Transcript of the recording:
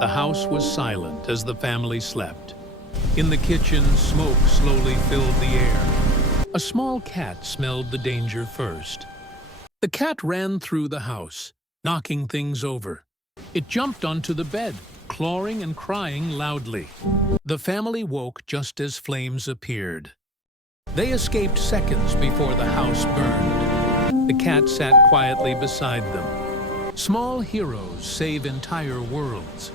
The house was silent as the family slept. In the kitchen, smoke slowly filled the air. A small cat smelled the danger first. The cat ran through the house, knocking things over. It jumped onto the bed, clawing and crying loudly. The family woke just as flames appeared. They escaped seconds before the house burned. The cat sat quietly beside them. Small heroes save entire worlds.